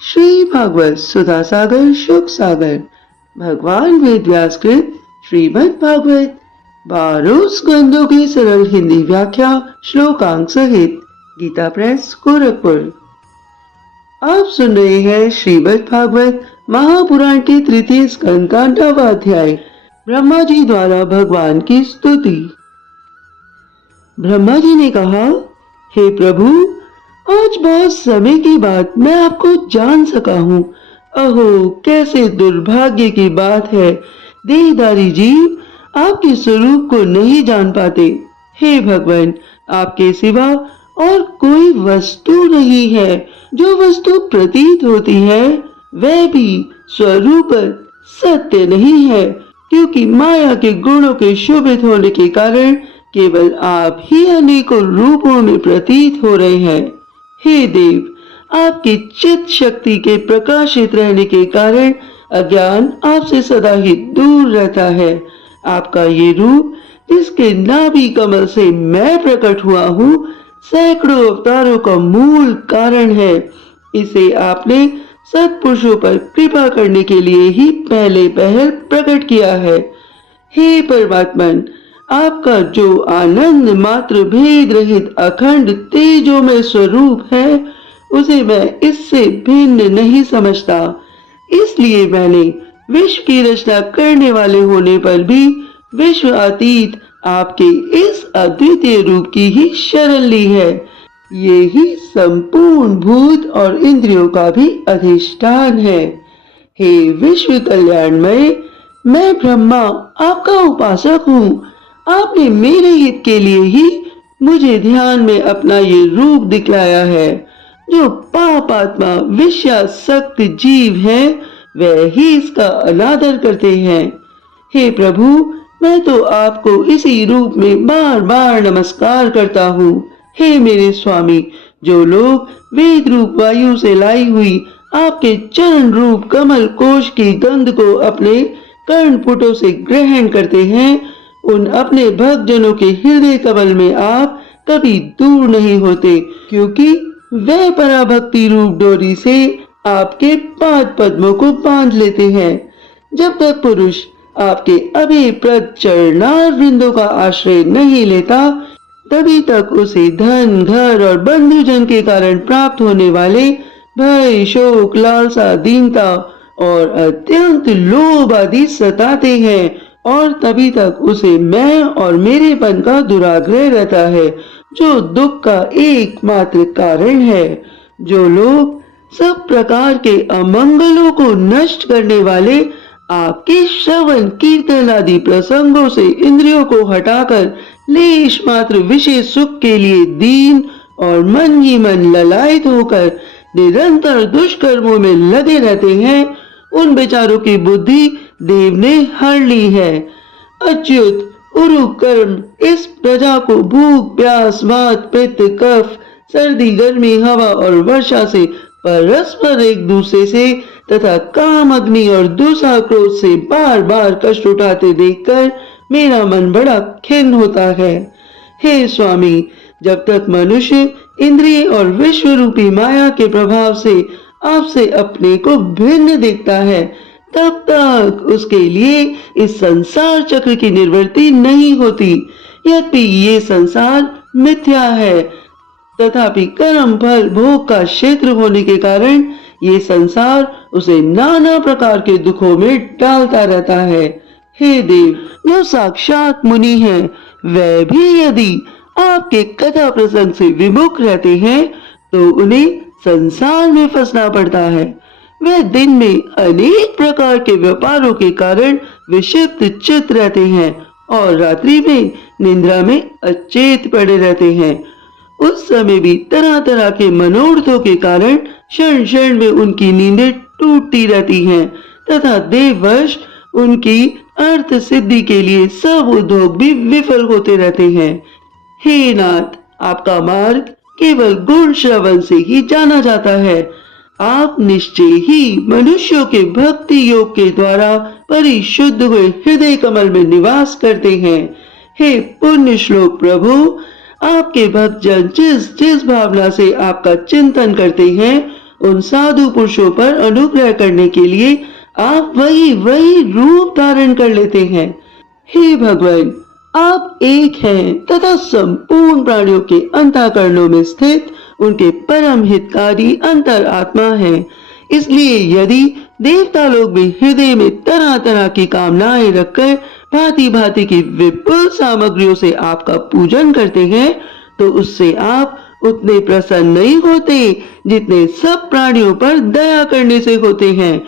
श्री भागवत सुधा सागर शोक सागर भगवान वेद व्यास कृत श्रीमद् भागवत 12 स्कंदों की सरल हिंदी व्याख्या श्लोकांक सहित गीता प्रेस गोरखपुर। आप सुन रहे हैं श्रीमद् भागवत महापुराण के तृतीय स्कंद का 9वां अध्याय ब्रह्मा जी द्वारा भगवान की स्तुति। ब्रह्मा जी ने कहा, हे प्रभु, आज बहुत समय के बाद मैं आपको जान सका हूँ। अहो, कैसे दुर्भाग्य की बात है, देहधारी जीव आपके स्वरूप को नहीं जान पाते। हे भगवान, आपके सिवा और कोई वस्तु नहीं है। जो वस्तु प्रतीत होती है वह भी स्वरूप सत्य नहीं है, क्योंकि माया के गुणों के शोभित होने के कारण केवल आप ही अनेकों रूपों में प्रतीत हो रहे हैं। हे देव, आपकी चित्त शक्ति के प्रकाशित रहने के कारण अज्ञान आपसे सदा ही दूर रहता है। आपका ये रूप, जिसके नाभि कमल से मैं प्रकट हुआ हूँ, सैकड़ों अवतारों का मूल कारण है। इसे आपने सत्पुरुषों पर कृपा करने के लिए ही पहले पहल प्रकट किया है। हे परमात्मन, आपका जो आनंद मात्र भेद रहित अखंड तेजोमय स्वरूप है, उसे मैं इससे भिन्न नहीं समझता। इसलिए मैंने विश्व की रचना करने वाले होने पर भी विश्व अतीत आपके इस अद्वितीय रूप की ही शरण ली है। ये ही संपूर्ण भूत और इंद्रियों का भी अधिष्ठान है। हे विश्व कल्याणमय, मैं ब्रह्मा आपका उपासक हूँ। आपने मेरे हित के लिए ही मुझे ध्यान में अपना ये रूप दिखलाया है। जो पापात्मा विषयासक्त जीव है, वह ही इसका अनादर करते हैं। हे प्रभु, मैं तो आपको इसी रूप में बार बार नमस्कार करता हूँ। हे मेरे स्वामी, जो लोग वेद रूप वायु से लाई हुई आपके चरण रूप कमल कोश की गंध को अपने कर्णपुटों से ग्रहण करते हैं, उन अपने भक्त जनों के हृदय कमल में आप कभी दूर नहीं होते, क्योंकि वह पराभक्ति रूप डोरी से आपके पाद पद्मों को बांध लेते हैं। जब तक पुरुष आपके अभिप्रद चरणार वृंदों का आश्रय नहीं लेता, तभी तक उसे धन, घर और बंधुजन के कारण प्राप्त होने वाले भय, शोक, लालसा, दीनता और अत्यंत लोभ आदि सताते हैं, और तभी तक उसे मैं और मेरेपन का दुराग्रह रहता है, जो दुख का एकमात्र कारण है। जो लोग सब प्रकार के अमंगलों को नष्ट करने वाले आपके श्रवण कीर्तन आदि प्रसंगों से इंद्रियों को हटाकर लेश मात्र विषय सुख के लिए दीन और मन ही मन ललायत होकर निरंतर दुष्कर्मों में लगे रहते हैं, उन बेचारों की बुद्धि देव ने हर ली है। अच्युत, उरु कर्म इस प्रजा को भूख, प्यास, वात, पित्त, कफ, सर्दी, गर्मी, हवा और वर्षा से परस्पर एक दूसरे से तथा काम, अग्नि और दूसरा क्रोध से बार बार कष्ट उठाते देखकर मेरा मन बड़ा खिन्न होता है। हे स्वामी, जब तक मनुष्य इंद्रिय और विश्व रूपी माया के प्रभाव से आपसे अपने को भिन्न देखता है, तब तक उसके लिए इस संसार चक्र की निवृत्ति नहीं होती। यद्यपि ये संसार मिथ्या है, तथापि कर्म फल भोग का क्षेत्र होने के कारण ये संसार उसे नाना प्रकार के दुखों में डालता रहता है। हे देव, जो साक्षात मुनि हैं, वह भी यदि आपके कथा प्रसंग से विमुख रहते हैं तो उन्हें संसार में फंसना पड़ता है। वे दिन में अनेक प्रकार के व्यापारों के कारण विक्षिप्त चित्त रहते हैं और रात्रि में निद्रा में अचेत पड़े रहते हैं। उस समय भी तरह तरह के मनोरथों के कारण क्षण क्षण में उनकी नींदें टूटती रहती हैं, तथा देववश उनकी अर्थ सिद्धि के लिए सब उद्योग भी विफल होते रहते हैं। हे नाथ, आपका मार्ग केवल गुण श्रवण से ही जाना जाता है। आप निश्चय ही मनुष्यों के भक्ति योग के द्वारा परिशुद्ध हुए हृदय कमल में निवास करते हैं। हे पुण्य श्लोक प्रभु, आपके भक्तजन जिस जिस भावना से आपका चिंतन करते हैं, उन साधु पुरुषों पर अनुग्रह करने के लिए आप वही रूप धारण कर लेते हैं। हे भगवान, आप एक हैं तथा संपूर्ण प्राणियों के अंतःकरणों में स्थित उनके परम हितकारी अंतर आत्मा हैं। इसलिए यदि देवता लोग भी हृदय में तरह तरह की कामनाएं रखकर भांति भांति की विपुल सामग्रियों से आपका पूजन करते हैं, तो उससे आप उतने प्रसन्न नहीं होते जितने सब प्राणियों पर दया करने से होते हैं।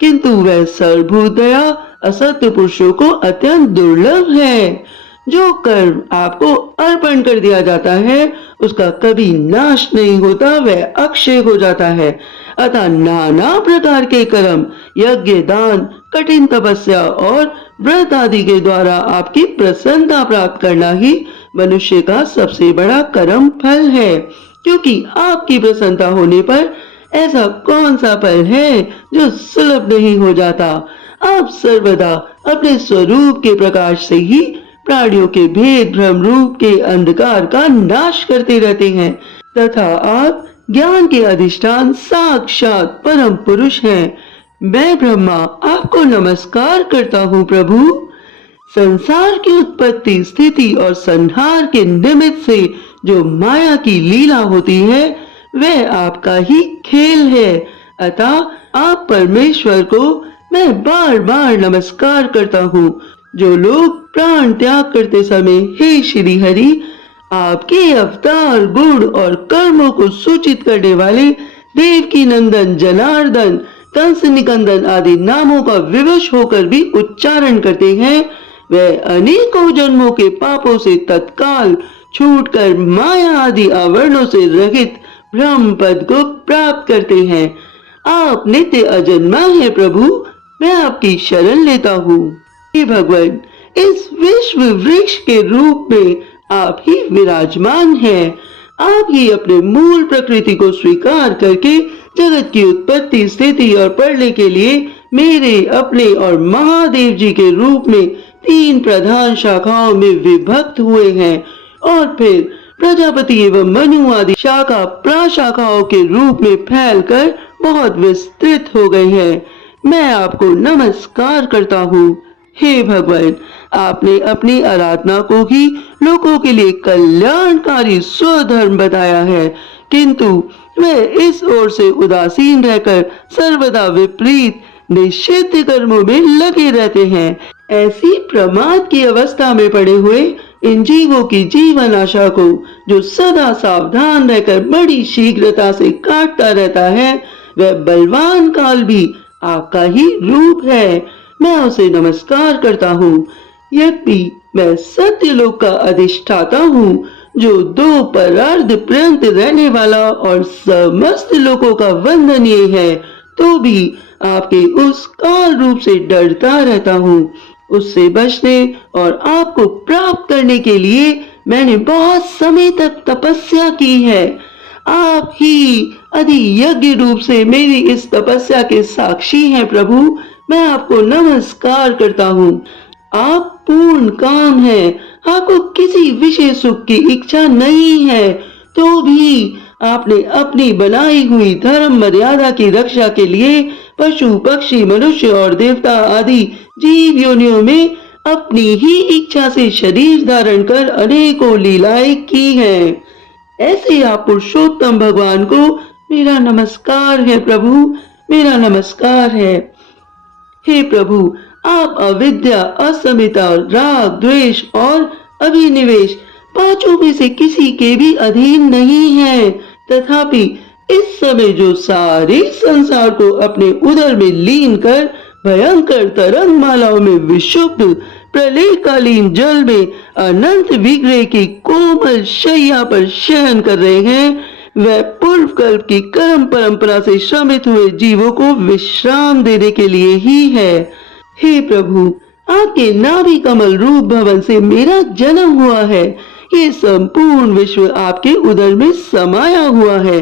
किंतु वह सर्वभूत दया असत्य पुरुषों को अत्यंत दुर्लभ है। जो कर्म आपको अर्पण कर दिया जाता है उसका कभी नाश नहीं होता, वह अक्षय हो जाता है। अतः नाना प्रकार के कर्म, यज्ञ, दान, कठिन तपस्या और व्रत आदि के द्वारा आपकी प्रसन्नता प्राप्त करना ही मनुष्य का सबसे बड़ा कर्म फल है। क्योंकि आपकी प्रसन्नता होने पर ऐसा कौन सा फल है जो सुलभ नहीं हो जाता। आप सर्वदा अपने स्वरूप के प्रकाश से ही प्राणियों के भेद भ्रम रूप के अंधकार का नाश करते रहते हैं तथा आप ज्ञान के अधिष्ठान साक्षात परम पुरुष हैं। मैं ब्रह्मा आपको नमस्कार करता हूँ प्रभु। संसार की उत्पत्ति, स्थिति और संहार के निमित्त से जो माया की लीला होती है वह आपका ही खेल है। अतः आप परमेश्वर को मैं बार बार नमस्कार करता हूँ। जो लोग प्राण त्याग करते समय हे श्री हरि आपके अवतार, गुण और कर्मों को सूचित करने वाले देवकी नंदन, जनार्दन, कंस निकंदन आदि नामों का विवश होकर भी उच्चारण करते हैं, वह अनेकों जन्मों के पापों से तत्काल छूटकर माया आदि आवरणों से रहित ब्रह्म पद को प्राप्त करते हैं। आप नित्य अजन्मा है प्रभु, मैं आपकी शरण लेता हूँ। हे भगवान, इस विश्व वृक्ष के रूप में आप ही विराजमान हैं। आप ही अपने मूल प्रकृति को स्वीकार करके जगत की उत्पत्ति, स्थिति और प्रलय के लिए मेरे, अपने और महादेव जी के रूप में 3 प्रधान शाखाओं में विभक्त हुए हैं और फिर प्रजापति एवं मनु आदि शाखा प्राशाखाओं के रूप में फैलकर बहुत विस्तृत हो गई है। मैं आपको नमस्कार करता हूँ। हे भगवान, आपने अपनी आराधना को ही लोगों के लिए कल्याणकारी स्वधर्म बताया है, किंतु वे इस ओर से उदासीन रहकर सर्वदा विपरीत निषिद्ध कर्मों में लगे रहते हैं। ऐसी प्रमाद की अवस्था में पड़े हुए इन जीवों की जीवन आशा को जो सदा सावधान रहकर बड़ी शीघ्रता से काटता रहता है, वह बलवान काल भी आपका ही रूप है। मैं उसे नमस्कार करता हूँ। यद्यपि मैं सत्यलोक का अधिष्ठाता हूँ, जो 2 परार्ध पर्यंत रहने वाला और समस्त लोगों का वंदनीय है, तो भी आपके उस काल रूप से डरता रहता हूँ। उससे बचने और आपको प्राप्त करने के लिए मैंने बहुत समय तक तपस्या की है। आप ही अधि यज्ञ रूप से मेरी इस तपस्या के साक्षी हैं प्रभु। मैं आपको नमस्कार करता हूँ। आप पूर्ण काम हैं, आपको किसी विशेष सुख की इच्छा नहीं है, तो भी आपने अपनी बनाई हुई धर्म मर्यादा की रक्षा के लिए पशु, पक्षी, मनुष्य और देवता आदि जीव योनियों में अपनी ही इच्छा से शरीर धारण कर अनेकों लीलाएं की हैं। ऐसे आप पुरुषोत्तम भगवान को मेरा नमस्कार है प्रभु, मेरा नमस्कार है। हे प्रभु, आप अविद्या, अस्मिता, राग, द्वेष और अभिनिवेश 5 में से किसी के भी अधीन नहीं है। तथापि इस समय जो सारे संसार को अपने उदर में लीन कर भयंकर तरंग मालाओं में विशुद्ध प्रलयकालीन जल में अनंत विग्रह की कोमल शैया पर शयन कर रहे हैं, वह पूर्व कल्प की कर्म परंपरा से श्रमित हुए जीवों को विश्राम देने के लिए ही है। हे प्रभु, आपके नाभि कमल रूप भवन से मेरा जन्म हुआ है। ये संपूर्ण विश्व आपके उदर में समाया हुआ है।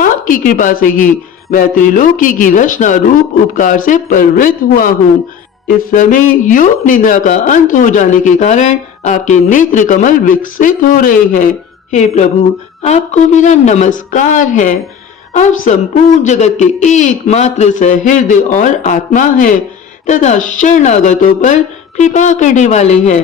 आपकी कृपा से ही मैं त्रिलोकी की रचना रूप उपकार से प्रवृत्त हुआ हूँ। इस समय योग निद्रा का अंत हो जाने के कारण आपके नेत्र कमल विकसित हो रहे हैं। हे प्रभु, आपको मेरा नमस्कार है। आप संपूर्ण जगत के एकमात्र सहृदय और आत्मा है तथा शरणागतों पर कृपा करने वाले हैं।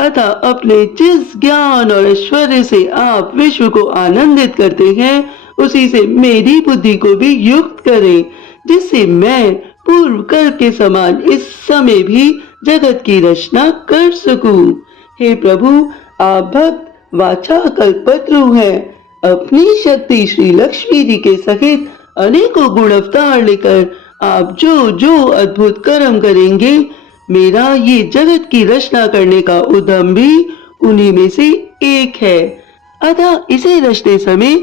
अतः अपने जिस ज्ञान और ऐश्वर्य से आप विश्व को आनंदित करते हैं, उसी से मेरी बुद्धि को भी युक्त करें, जिससे मैं पूर्व कल्प के समान इस समय भी जगत की रचना कर सकूं। हे प्रभु, आप भक्त वाचा कल्पतरु हैं। अपनी शक्ति श्री लक्ष्मी जी के सहित अनेकों गुण अवतार लेकर आप जो जो अद्भुत कर्म करेंगे, मेरा ये जगत की रचना करने का उद्यम भी उन्हीं में से एक है। अतः इसे रचते समय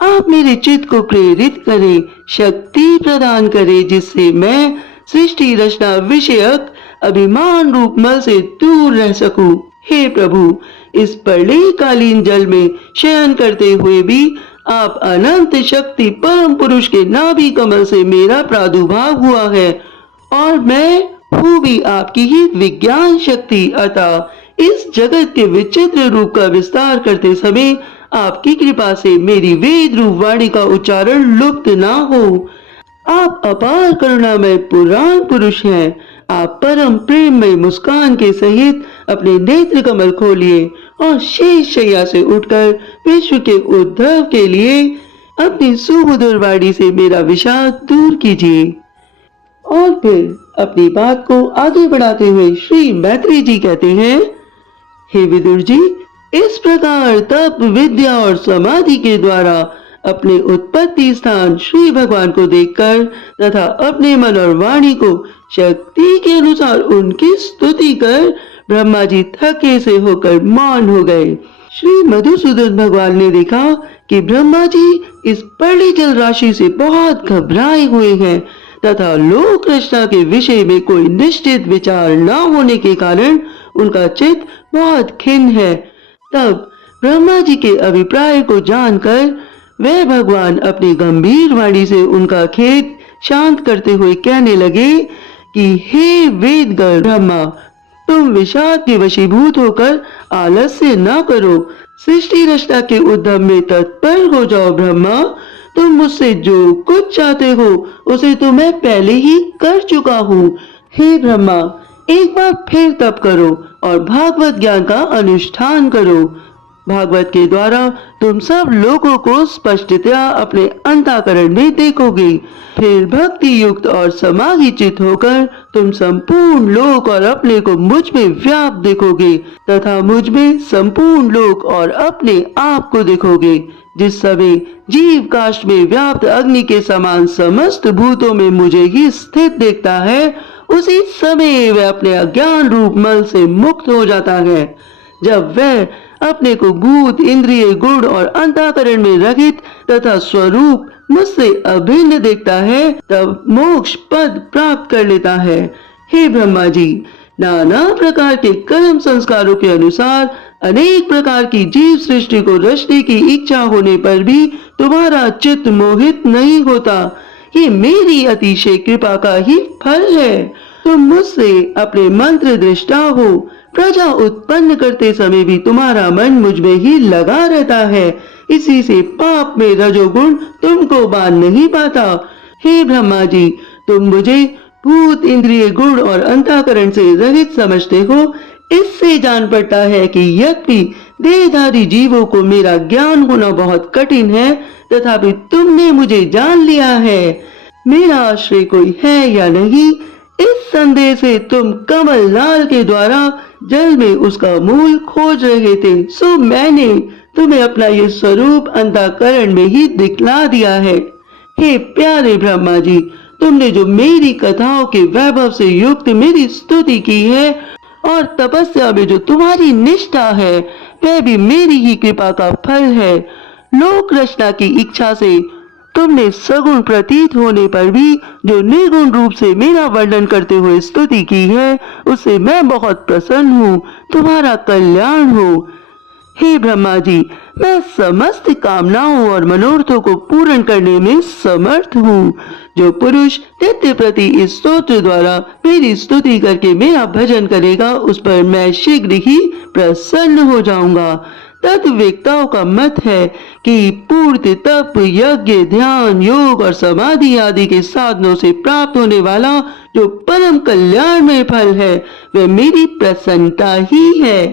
आप मेरे चित्त को प्रेरित करें, शक्ति प्रदान करें, जिससे मैं सृष्टि रचना विषयक अभिमान रूप मल से दूर रह सकूं। हे प्रभु, इस प्रलयकालीन जल में शयन करते हुए भी आप अनंत शक्ति परम पुरुष के नाभि कमल से मेरा प्रादुर्भाव हुआ है और मैं हूँ भी आपकी ही विज्ञान शक्ति। अतः इस जगत के विचित्र रूप का विस्तार करते समय आपकी कृपा से मेरी वेद रूप वाणी का उच्चारण लुप्त ना हो। आप अपार करुणामय पुराण पुरुष हैं। आप परम प्रेममय मुस्कान के सहित अपने नेत्र कमल खोलिए और शेष शैया से उठकर विश्व के उद्धार के लिए अपनी सुमधुर वाणी से मेरा विषाद दूर कीजिए। और फिर अपनी बात को आगे बढ़ाते हुए श्री मैत्री जी कहते हैं, हे विदुर जी, इस प्रकार तप विद्या और समाधि के द्वारा अपने उत्पत्ति स्थान श्री भगवान को देखकर तथा अपने मन और वाणी को शक्ति के अनुसार उनकी स्तुति कर ब्रह्मा जी थके से होकर मौन हो गए। श्री मधुसूदन भगवान ने देखा कि ब्रह्मा जी इस प्रलय जल राशि से बहुत घबराए हुए हैं तथा लोक रचना के विषय में कोई निश्चित विचार न होने के कारण उनका चित्त बहुत खिन्न है। तब ब्रह्मा जी के अभिप्राय को जानकर वे भगवान अपनी गंभीर वाणी से उनका खेद शांत करते हुए कहने लगे कि हे वेदगण ब्रह्मा, तुम विषाद के वशीभूत होकर आलस्य न करो, सृष्टि रचना के उद्यम में तत्पर हो जाओ। ब्रह्मा, तुम मुझसे जो कुछ चाहते हो उसे तो मैं पहले ही कर चुका हूँ। हे ब्रह्मा, एक बार फिर तप करो और भागवत ज्ञान का अनुष्ठान करो। भागवत के द्वारा तुम सब लोगों को स्पष्टतया अपने अंतःकरण में देखोगे। फिर भक्ति युक्त और समाधि चित्त होकर तुम संपूर्ण लोक और अपने को मुझ में व्याप्त देखोगे तथा मुझ में संपूर्ण लोक और अपने आप को देखोगे। जिस समय जीव काष्ठ में व्याप्त अग्नि के समान समस्त भूतों में मुझे ही स्थित देखता है, उसी समय वह अपने अज्ञान रूप मल से मुक्त हो जाता है। जब वह अपने को भूत इंद्रिय गुण और अंतःकरण में रहित तथा स्वरूप मुझसे अभिन्न देखता है, तब मोक्ष पद प्राप्त कर लेता है। हे ब्रह्मा जी, नाना प्रकार के कर्म संस्कारों के अनुसार अनेक प्रकार की जीव सृष्टि को रचने की इच्छा होने पर भी तुम्हारा चित्त मोहित नहीं होता। ये मेरी अतिशय कृपा का ही फल है। तुम मुझसे अपने मंत्र दृष्टा हो। प्रजा उत्पन्न करते समय भी तुम्हारा मन मुझ में ही लगा रहता है। इसी से पाप में रजोगुण तुमको बांध नहीं पाता। हे ब्रह्मा जी, तुम मुझे भूत इंद्रिय गुण और अंतःकरण से रहित समझते हो। इससे जान पड़ता है कि यद्यपि देहधारी जीवों को मेरा ज्ञान होना बहुत कठिन है, तथापि तुमने मुझे जान लिया है। मेरा आश्रय कोई है या नहीं, इस संदेह से तुम कमल लाल के द्वारा जल में उसका मूल खोज रहे थे, सो मैंने तुम्हें अपना ये स्वरूप अंतःकरण में ही दिखला दिया है। हे प्यारे ब्रह्मा जी, तुमने जो मेरी कथाओं के वैभव से युक्त मेरी स्तुति की है और तपस्या में जो तुम्हारी निष्ठा है, वह भी मेरी ही कृपा का फल है। लोक रचना की इच्छा से तुमने सगुण प्रतीत होने पर भी जो निर्गुण रूप से मेरा वर्णन करते हुए स्तुति की है, उससे मैं बहुत प्रसन्न हूँ। तुम्हारा कल्याण हो। हे ब्रह्मा जी, मैं समस्त कामनाओं और मनोरथों को पूर्ण करने में समर्थ हूँ। जो पुरुष नित्य प्रति इस स्तोत्र द्वारा मेरी स्तुति करके मेरा भजन करेगा, उस पर मैं शीघ्र ही प्रसन्न हो जाऊंगा। तत्ववेत्ताओं का मत है कि पूर्ण तप, यज्ञ, ध्यान, योग और समाधि आदि के साधनों से प्राप्त होने वाला जो परम कल्याणमय फल है वह मेरी प्रसन्नता ही है।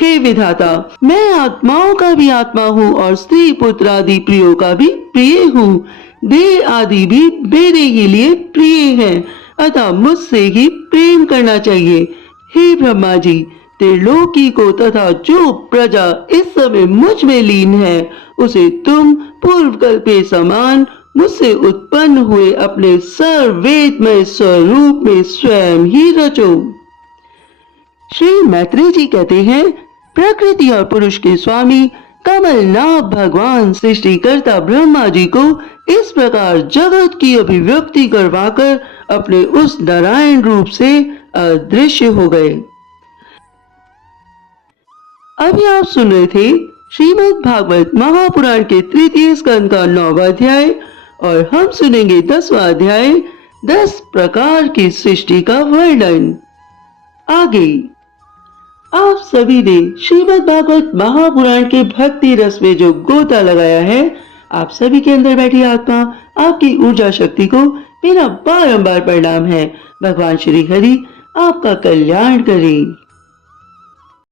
हे विधाता, मैं आत्माओं का भी आत्मा हूँ और स्त्री पुत्र आदि प्रियों का भी प्रिय हूँ। देह आदि भी मेरे ही लिए प्रिय है, अतः मुझसे ही प्रेम करना चाहिए। हे ब्रह्मा जी, त्रिलोकी को तथा जो प्रजा इस समय मुझ में लीन है उसे तुम पूर्व कल्प के समान मुझसे उत्पन्न हुए अपने सर्ववेदमय स्वरूप में स्वयं ही रचो। श्री मैत्रेय जी कहते हैं, प्रकृति और पुरुष के स्वामी कमलनाभ भगवान सृष्टिकर्ता ब्रह्मा जी को इस प्रकार जगत की अभिव्यक्ति करवाकर अपने उस नारायण रूप से अदृश्य हो गए। अभी आप सुन रहे थे श्रीमद् भागवत महापुराण के तृतीय स्कंद का 9वां अध्याय और हम सुनेंगे 10वां अध्याय 10 प्रकार की सृष्टि का वर्णन। आगे आप सभी ने श्रीमद् भागवत महापुराण के भक्ति रस में जो गोता लगाया है, आप सभी के अंदर बैठी आत्मा, आपकी ऊर्जा शक्ति को मेरा बारंबार प्रणाम है। भगवान श्री हरि आपका कल्याण करें।